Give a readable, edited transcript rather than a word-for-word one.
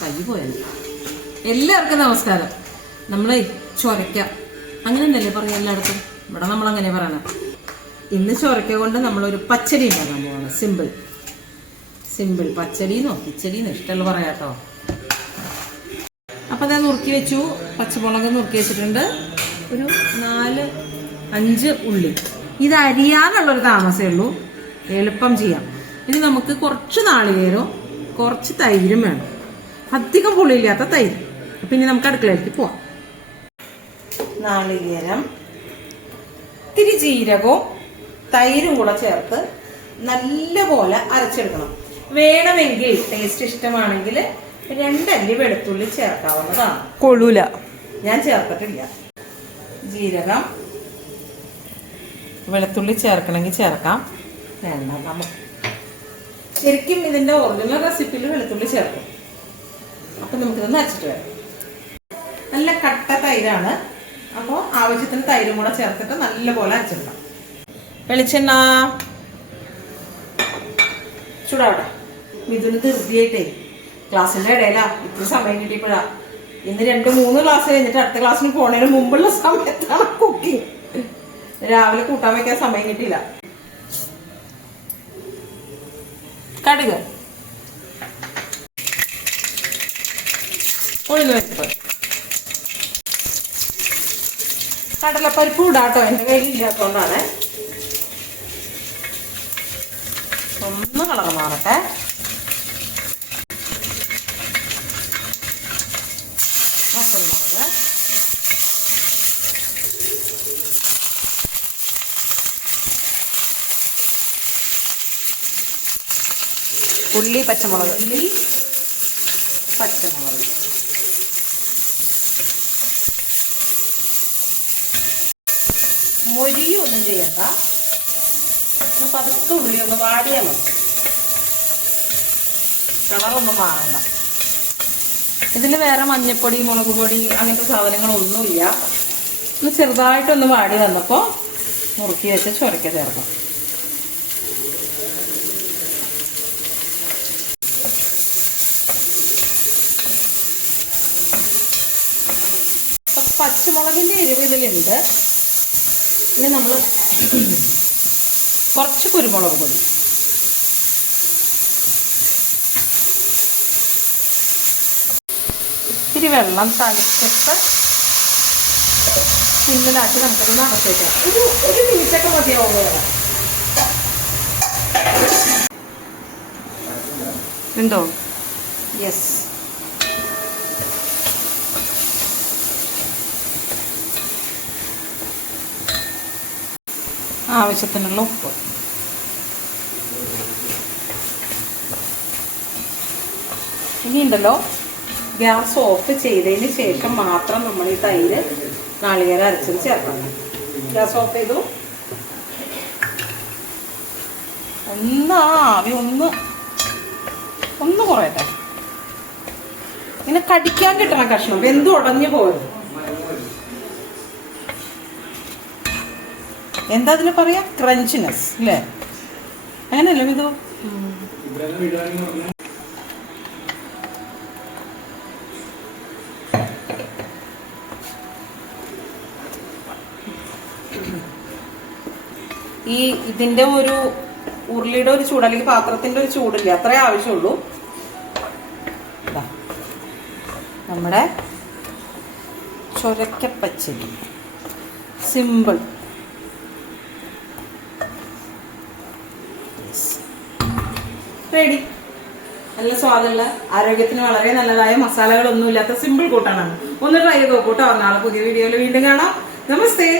കൈ പോയത്. എല്ലാവർക്കും നമസ്കാരം. നമ്മളെ ചൊരക്ക അങ്ങനെ തന്നെയല്ലേ പറയാം എല്ലായിടത്തും. ഇവിടെ നമ്മളങ്ങനെ പറയണം. ഇന്ന് ചൊരക്ക കൊണ്ട് നമ്മളൊരു പച്ചടി ഉണ്ടാക്കാൻ പോവാണ്. സിമ്പിൾ സിമ്പിൾ പച്ചടിന്നോ കിച്ചടിന്നോ ഇഷ്ടമുള്ള പറയാട്ടോ. അപ്പം ഞാൻ നുറുക്കി വെച്ചു. പച്ചമുളക് നുറുക്കി വെച്ചിട്ടുണ്ട്. ഒരു 4-5 ഉള്ളി. ഇത് അരിയാനുള്ളൊരു താമസമേ ഉള്ളൂ. എളുപ്പം ചെയ്യാം. ഇനി നമുക്ക് കുറച്ച് നാളികേരവും കുറച്ച് തൈരും വേണം. അധികം പുളിയില്ലാത്ത തൈര്. പിന്നെ നമുക്ക് അടുക്കളയിലേക്ക് പോവാം. നാളികേരം, ഇത്തിരി ജീരകവും തൈരും കൂടെ ചേർത്ത് നല്ലപോലെ അരച്ചെടുക്കണം. വേണമെങ്കിൽ ടേസ്റ്റ് ഇഷ്ടമാണെങ്കിൽ 2 അല്ലി വെളുത്തുള്ളി ചേർക്കാവുന്നതാണ്. കൊള്ളൂല, ഞാൻ ചേർത്തിട്ടില്ല. ജീരകം, വെളുത്തുള്ളി ചേർക്കണമെങ്കിൽ ചേർക്കാം. വേണ്ട, നമുക്ക് ശരിക്കും ഇതിന്റെ ഒറിജിനൽ റെസിപ്പിയിൽ വെളുത്തുള്ളി ചേർക്കും. അപ്പൊ നമുക്കിതൊന്ന് അരച്ചിട്ട് വരാം. നല്ല കട്ട തൈരാണ്. അപ്പോൾ ആവശ്യത്തിന് തൈരും കൂടെ ചേർത്തിട്ട് നല്ലപോലെ അരച്ചെടുക്കാം. വെളിച്ചെണ്ണ ചൂടാവട്ടെ. ഇതിന് ധൃതിയായിട്ടേ ക്ലാസ്സിന്റെ ഇടയിലാ ഇത്ര സമയം കിട്ടിയപ്പോഴാ. ഇന്ന് 2-3 ക്ലാസ് കഴിഞ്ഞിട്ട് അടുത്ത ക്ലാസ്സിന് പോണതിന് മുമ്പുള്ള സമയത്താണ് കുക്കിംഗ്. രാവിലെ കൂട്ടാൻ വെക്കാൻ സമയം കിട്ടിയില്ല. കടുക്, ഉഴുന്നുപരിപ്പ്, കടലപ്പരിപ്പ് ഇടാട്ടോ. എന്റെ കയ്യിൽ ഇല്ലാത്തതുകൊണ്ടാണ്. ഒന്ന് കളർ മാറട്ടെ. പച്ചമുളക്, ഉള്ളി, പച്ചമുളക്, പച്ചമുളക്, മൊരിയൊന്നും ചെയ്യണ്ട. പതുക്കെ ഉള്ളി ഒന്ന് വാടിയാൽ മതി. കളറൊന്നും മാറണ്ട. ഇതിൽ വേറെ മഞ്ഞപ്പൊടി, മുളക് പൊടി അങ്ങനത്തെ സാധനങ്ങളൊന്നുമില്ല. ഒന്ന് ചെറുതായിട്ടൊന്ന് വാടി വന്നപ്പോൾ മുറുക്കി വെച്ച് ചൊരക്ക ചേർക്കാം. പച്ചമുളകിന്റെ എരിവ് ഇതിലുണ്ട്. ഇനി നമ്മൾ കുറച്ച് കുരുമുളക് പൊടി, ഇത്തിരി വെള്ളം തളിച്ചിട്ട് സിമ്മിലാക്കി നമുക്കത് അടച്ചേക്കാം. ഒരു മിനിറ്റൊക്കെ മതിയാവും. ഉണ്ടോ? യെസ്. ആവശ്യത്തിനുള്ള ഉപ്പ്. ഇനിയുണ്ടല്ലോ, ഗ്യാസ് ഓഫ് ചെയ്തതിന് ശേഷം മാത്രം നമ്മൾ ഈ തൈര് നാളികേരം അരച്ചത് ചേർക്കണം. ഗ്യാസ് ഓഫ് ചെയ്തു. ആവി ഒന്ന് കുറയട്ടെ. ഇങ്ങനെ കടിക്കാൻ കിട്ടണം കഷ്ണം. വെന്ത് ഉടഞ്ഞു പോയത്. എന്താ അതിന് പറയാ? ക്രഞ്ചിനെസ് അല്ലേ? അങ്ങനെയല്ലേ ഇത്? ഇതിന്റെ ഒരു ഉരുളിയുടെ ഒരു ചൂട്, അല്ലെങ്കിൽ പാത്രത്തിന്റെ ഒരു ചൂടില്ല, അത്രേ ആവശ്യമുള്ളൂ. നമ്മുടെ ചൊരക്കപ്പച്ചടി സിമ്പിൾ. റെഡി. നല്ല സ്വാദുള്ള, ആരോഗ്യത്തിന് വളരെ നല്ലതായ, മസാലകളൊന്നും ഇല്ലാത്ത സിമ്പിൾ കൂട്ടാനാണ്. ഒന്ന് ട്രൈ ചെയ്ത് നോക്കൂട്ടോ. നാളെ പുതിയ വീഡിയോയിൽ വീണ്ടും കാണാം. നമസ്തേ.